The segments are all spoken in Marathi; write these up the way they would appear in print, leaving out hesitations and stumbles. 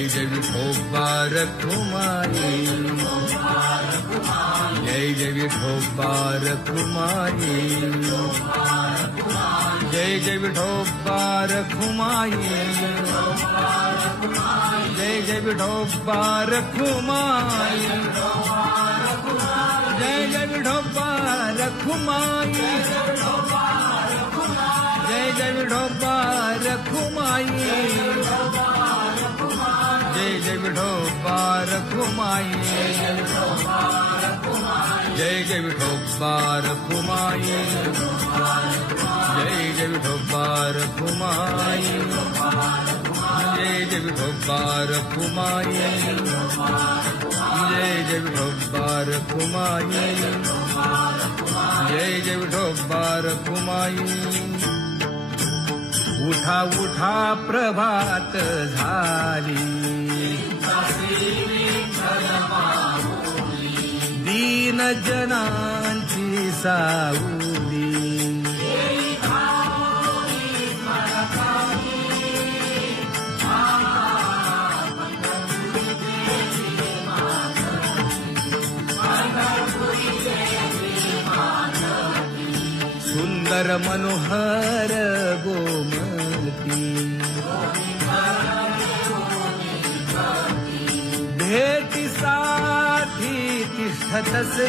जय जय विठोबा रखुमाई, जय जय विठोबा रखुमाई, जय जय विठोबा रखुमाई, जय जय विठोबा रखुमाई, जय जय विठोबा रखुमाई, जय जय विठोबा रखुमाई, जय जय विठोबा रखुमाई, जय जय विठोबा रखुमाई, जय जय विठोबा रखुमाई, जय जय विठोबा रखुमाई, जय जय विठोबा रखुमाई, जय जय विठोबा रखुमाई. उठा उठा प्रभात झाली, दीन जनांची सावली, सुंदर मनोहर गोमती, भेटीसाठी तिष्ठतसे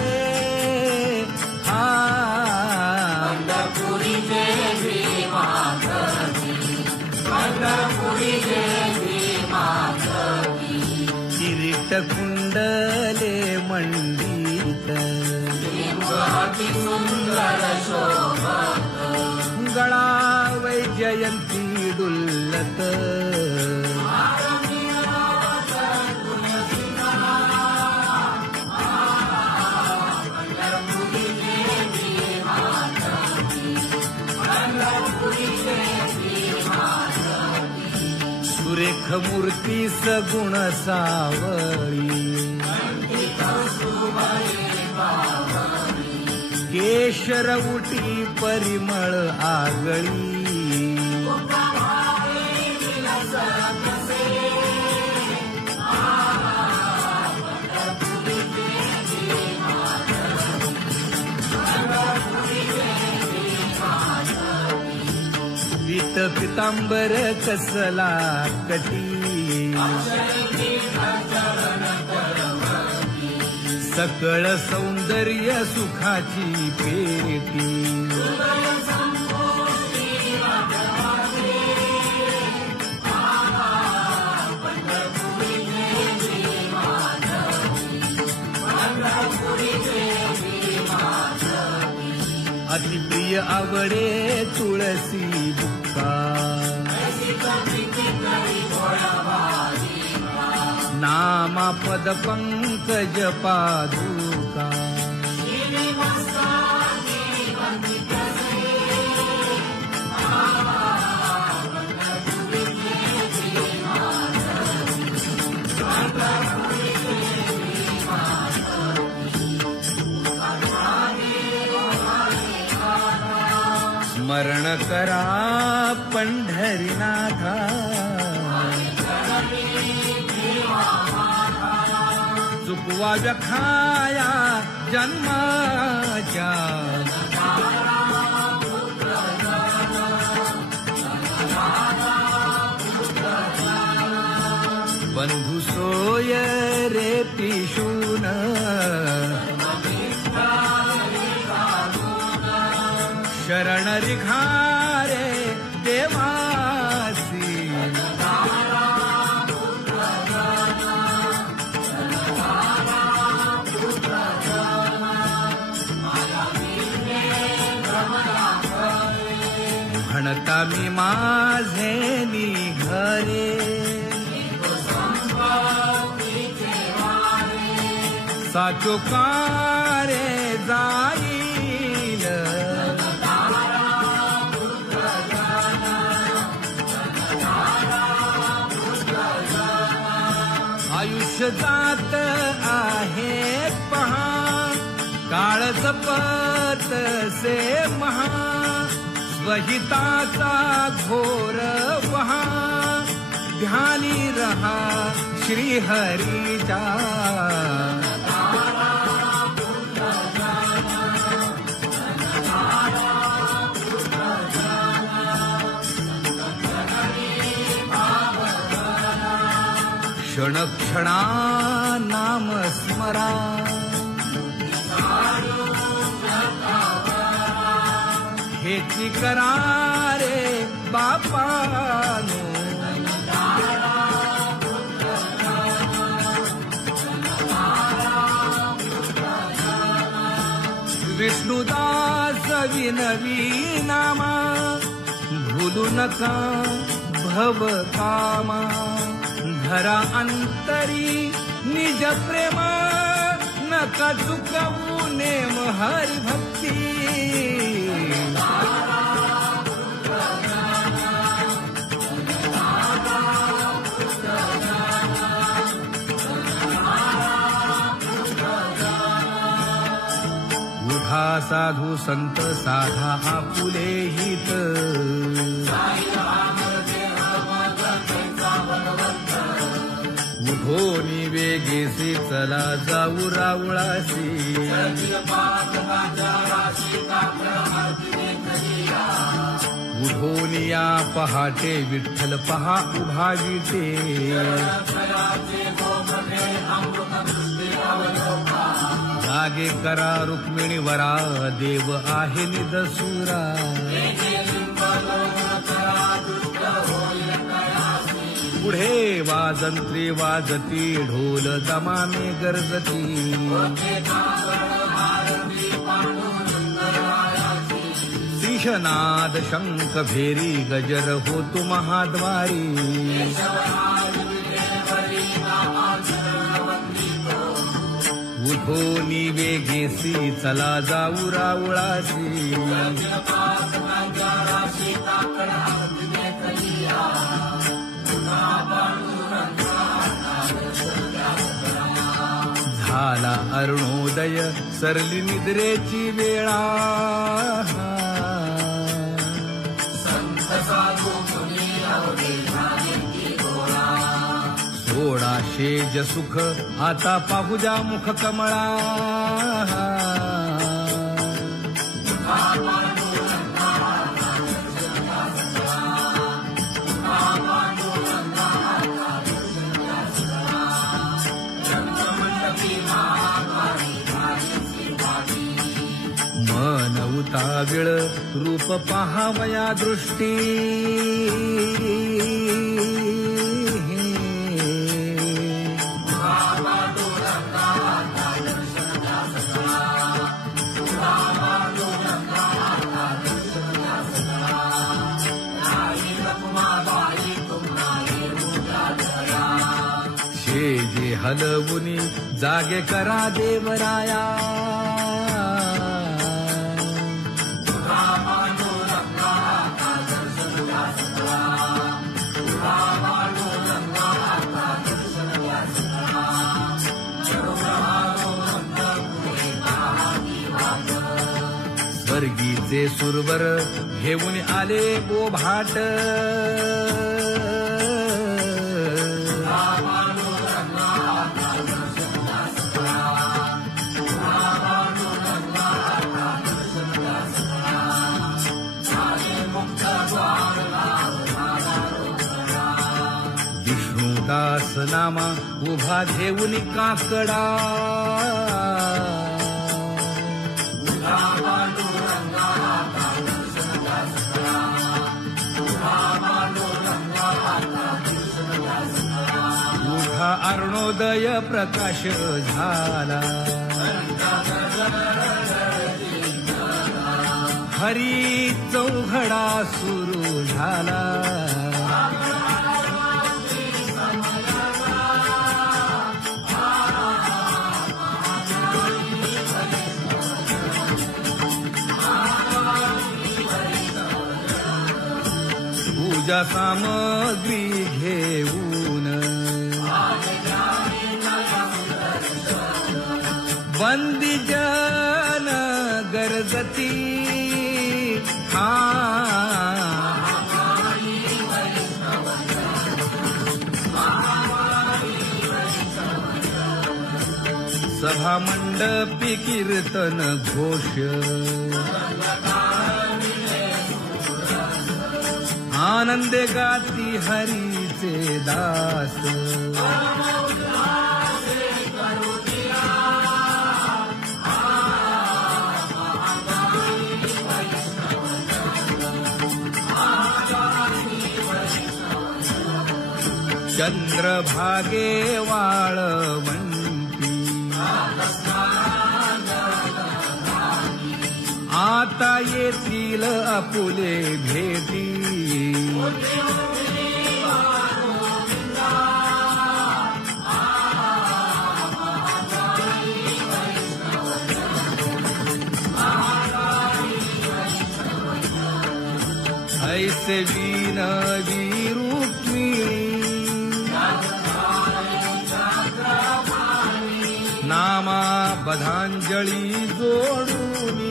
पंढरपुरी देवी माधवी, पंढरपुरी देवी माधवी, किरीट कुंडले मंडित, अति सुंदर शोभत, गळा वैजयंती डुल्लत, सुरेख मूर्ती सगुण सावळी, केशर उटी परिमळ आगळी, पीत पितांबर कसला कटी, सकळ सौंदर्य सुखाची पेटी, अतिप्रिय आवडे तुळसी बुक्का, नामा पद पंकज पादुका, स्मरण करा पंढरीनाथा, चुकवा व्यखाया जन्माच्या, बंधू सोय रे पिशून, शरण रिखारे देवासी, म्हणता मी माझे निघरे, साचो कारे जाईल, आयुष्य जात आहे पहा, काळ जपत से महा, स्वहिताचा घोर वहा, ध्यानी रहा श्री हरीचा क्षण क्षणा नाम स्मरा हेची करा रे बापानो विष्णुदास विनवी नामा भूलू नका भव कामा धरा अंतरी निज प्रेम नका चुकवू नेम हरि भक्ती उठा साधू संत साधा आपुले हित उठोनी वेगेसी चला जाऊ रावळासी उठोनिया पहाटे विठ्ठल पहा उभा विटे जागे करा रुक्मिणी वरा देव आहे निदसुरा पुढे वाजंत्री वाजती ढोल दमाने गरजती शिशनाद शंख भेरी गजर होतो महाद्वारी उठोनी वेगेसी चला जाऊ रावळासी झाला अरुणोदय सरली निद्रेची वेळा सोडा शेज सुख आता पाहुजा मुख कमळा मन उताविळ रूप पाहावया दृष्टी शेजे हलवुनी जागे करा देवराया स्वर्गीचे सुरवर घेऊन आले बोभाट विष्णुदास नामा उभा घेऊन काकडा उठा अरुणोदय प्रकाश झाला हरी चौघडा सुरू झाला पूजा सामग्री घेऊन वंदी जन गरजती सभा मंडपी कीर्तन घोष आनंदे गाती हरीचे दास चंद्रभागे वाळवंती आता येतील आपुले भेटी ऐसे विनवी रुक्मिणी नामा बधांजळी जोडूनी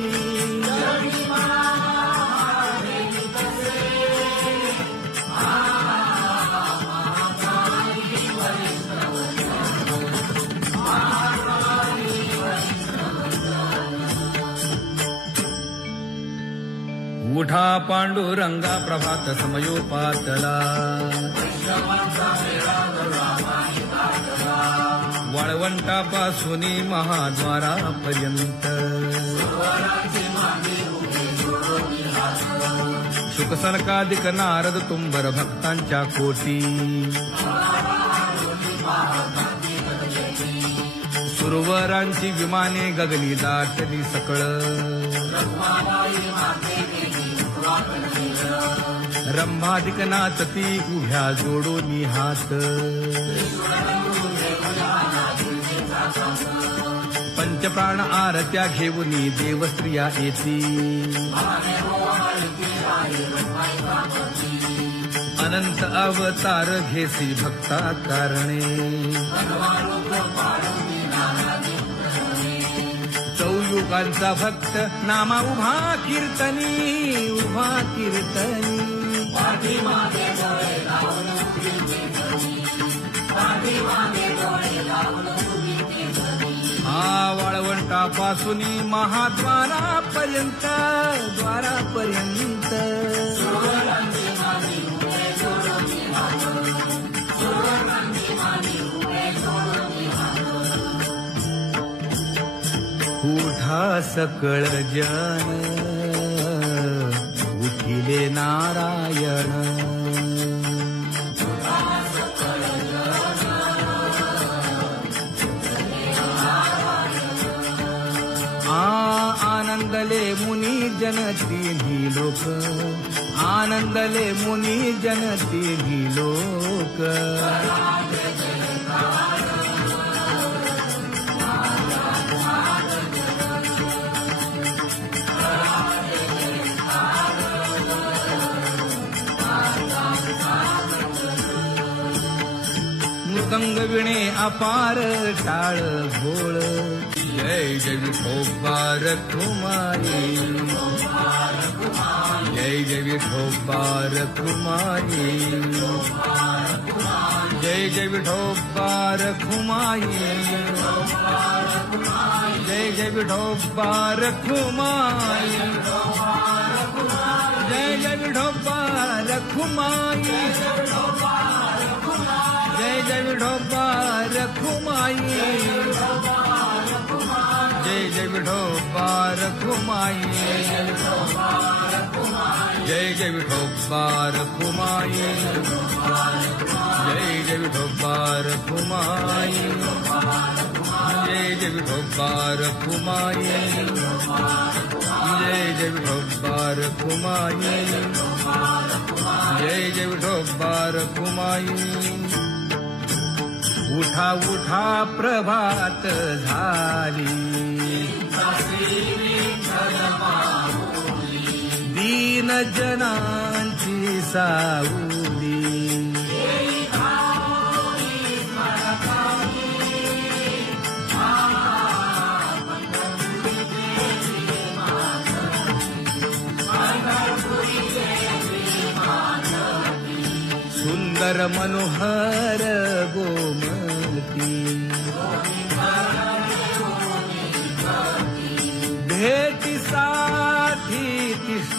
उठा पांडुरंगा प्रभात समयोपातला वाळवंटापासून महाद्वारापर्यंत शुकसनकादिक नारद तुंबर भक्तांच्या कोटी सुरवरांची विमाने गगनी दाटली सकळ रंभाधिक नाचती उभ्या जोडोनी हात पंचप्राण आरत्या घेऊनी देवस्त्रिया येती अनंत अवतार घेसी भक्ता कारणे चौयुगांचा भक्त नामा उभा कीर्तनी हा वाळवंटापासून महाद्वारापर्यंत उठा सकळ जन उठिले नारायण आनंदले मुनी जन तिन्ही लोक आनंदले मुनी जन तिन्ही लोक मृदंग विणे अपार टाळ घोळ जय जय विठोबार कुमारी जय जय विठोबार कुमारी जय जय विठोबार कुमारी जय जय विठोबार कुमारी जय जय विठोबार कुमारी जय जय विठोबार कुमारी जय जय विठोबार कुमारी जय जय विठोबार कुमारी जय जय विठोबार कुमारी जय जय विठोबार कुमारी जय जय विठोबार कुमारी जय जय विठोबार कुमारी उठा उठा प्रभात झाली दीन जनांची सावली सुंदर मनोहर गोमती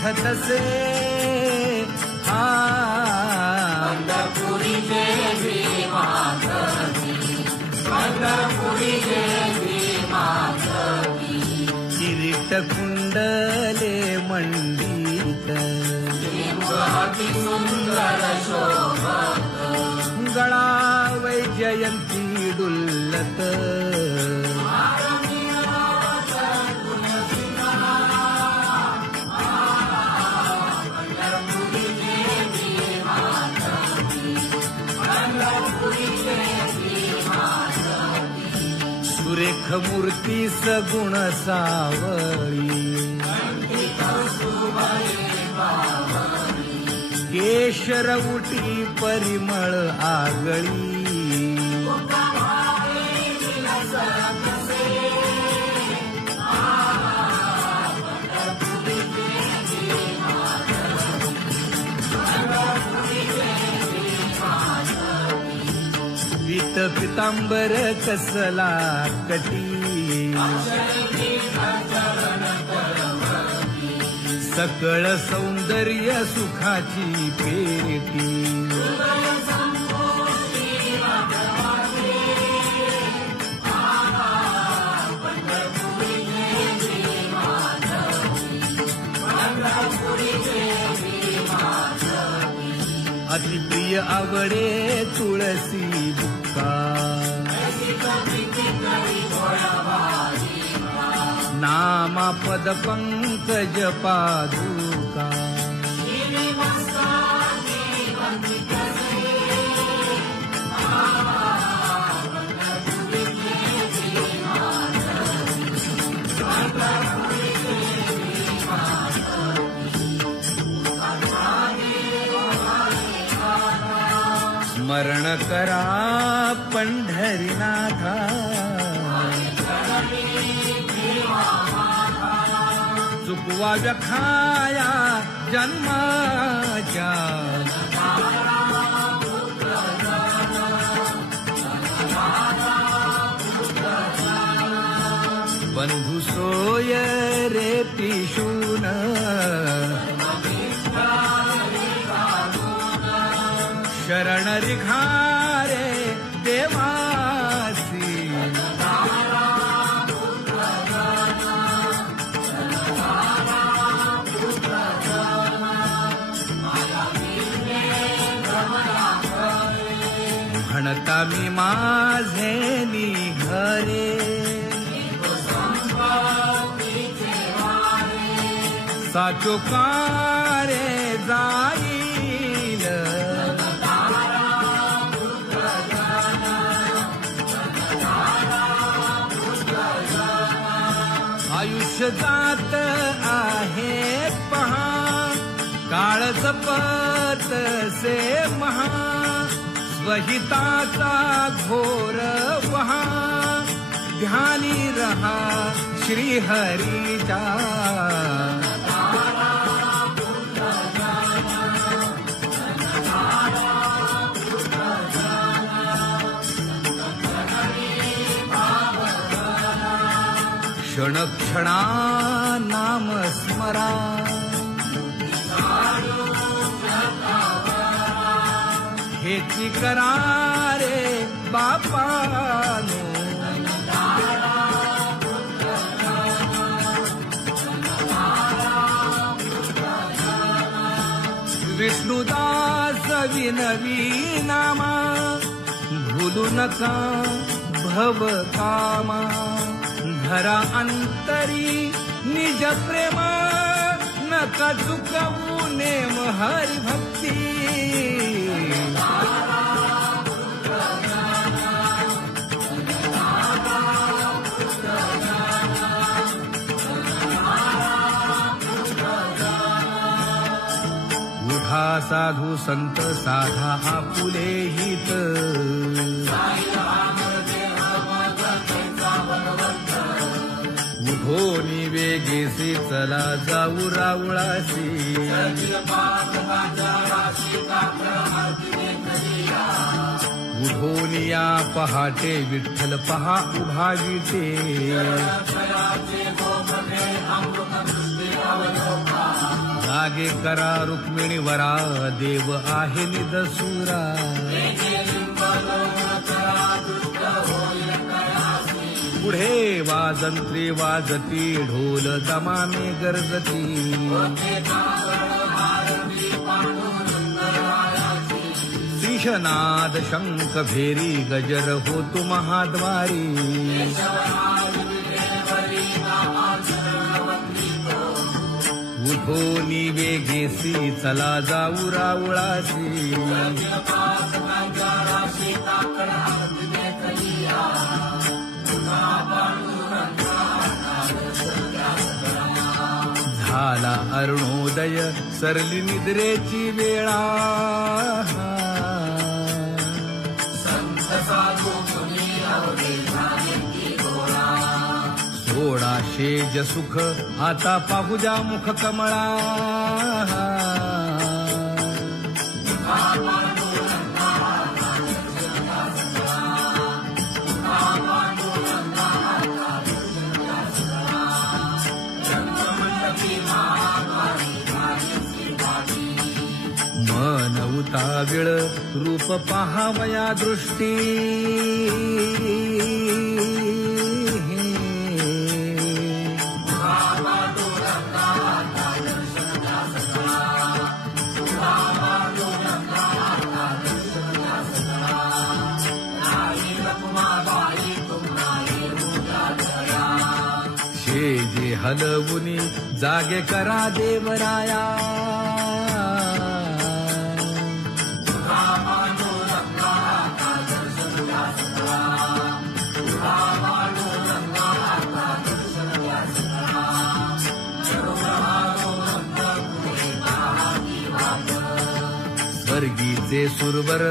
तीर्थ तसे पंढरपुरी जय भीमा पंढरपुरी जय भीमा किरीट कुंडले मंडित अति सुंदर शोभत गळा वैजयंती डुल्लत सुरेख मूर्ती सगुण सावळी केशर उटी परिमळ आगळी पीत पितांबर कसला कटी सकळ सौंदर्य सुखाची पेटी अतिप्रिय आवडे तुळसी बुक्का नामा पद पंकज पादुका स्मरण करा पंढरीनाथा चुकवा व्यखाया जन्माच्या बंधू सोय रे पिशून शरण रिघारे देवासी म्हणता मी माझे निघरे साचो कारे जाईल आयुष्य जात आहे पहा काळ जपत से महा स्वहिताचा घोर वहा ध्यानी रहा श्री हरीचा क्षण क्षणा नाम स्मरा हेची करारे बापानो विष्णुदास विनवी नामा भूलू नका भव कामा धरा अंतरी निज प्रेम नका चुकवू नेम हरि भक्ती उठा साधू संत साधा आपुले हित उठोनी वेगेसे चला जाऊ रावळासी उठोनिया पहाटे विठ्ठल पहा उभा विटे जागे करा रुक्मिणी वरा देव आहे निदसुरा पुढे वाजंत्री वाजती ढोल दमाने गरजती श्रीशनाद शंख भेरी गजर होतो महाद्वारी उठो वेगेसी चला जाऊ रावळासी झाला अरुणोदय सरली निद्रेची वेळा सोडा शेज सुख आता पाहुजा मुख कमळा मन उताविळ रूप पाहावया दृष्टी शेजे हलवुनी जागे करा देवराया स्वर्गीचे सुरवर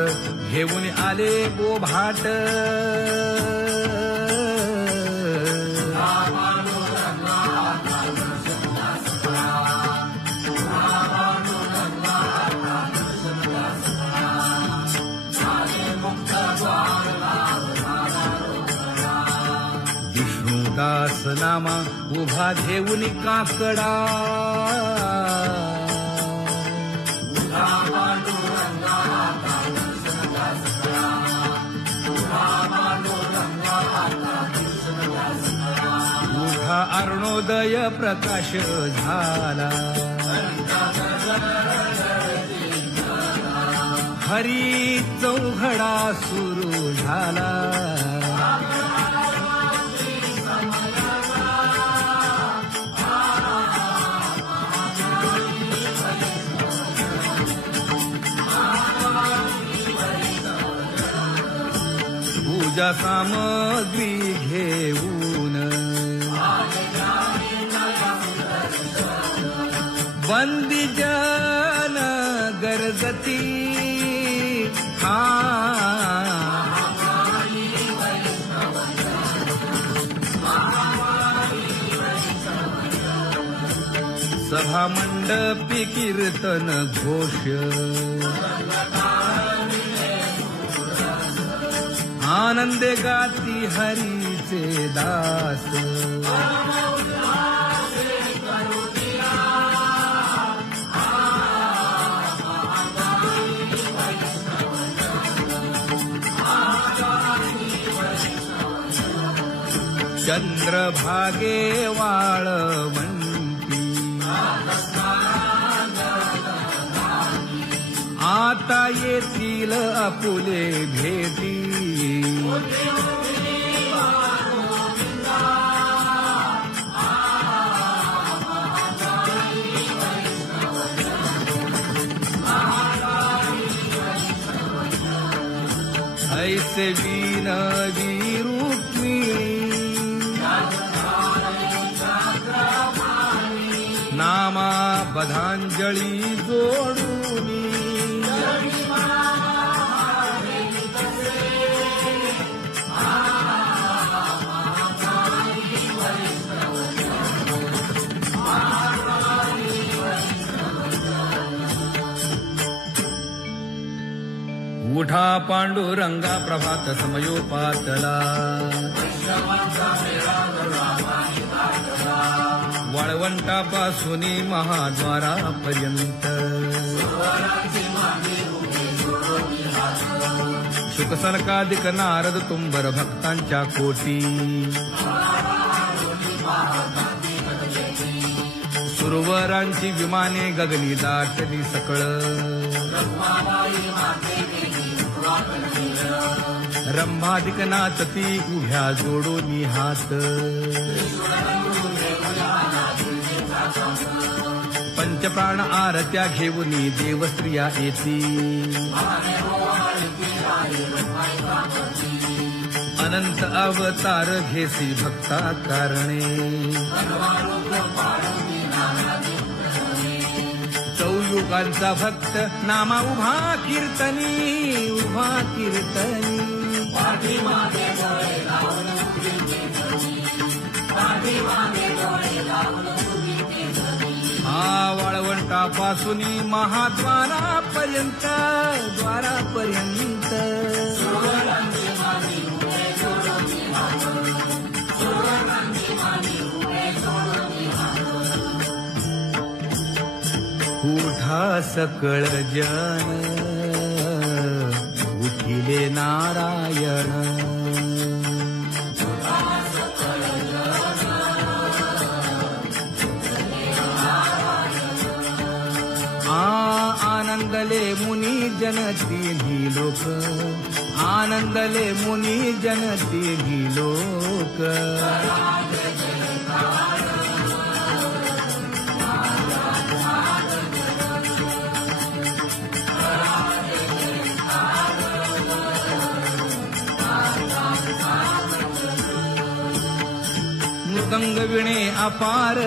घेऊन आले बोभाट विष्णुदास नामा उभा घेऊन काकडा उठा अरुणोदय प्रकाश झाला हरी चौघडा सुरू झाला पूजा सामग्री घेऊन बंदी जन गरजती सभा मंडपी कीर्तन घोष आनंदे गाती हरीचे दास चंद्रभागे वाळवंती आता येतील आपुले भेटी ऐसे विनवी रुक्मिणी नामा बधांजळी जोडूनी उठा पांडुरंगा प्रभात समयोपातला वाळवंटापासून महाद्वारापर्यंत शुकसनकादिक नारद तुंबर भक्तांच्या कोटी सुरवरांची विमाने गगनी दाटली सकळ रंभादिक नाचती उभ्या जोडून हात पंचप्राण आरत्या घेऊन देवस्त्रिया येती अनंत अवतार घेसी भक्ता कारणे चौयुगांचा भक्त नामा उभा कीर्तनी वाळवंटापासून महाद्वारापर्यंत उठा सकळ जन उठिले नारायण आनंदले मुनी जन तिन्ही लोक आनंदले मुनी जन तिन्ही लोक मृदंग विणे अपार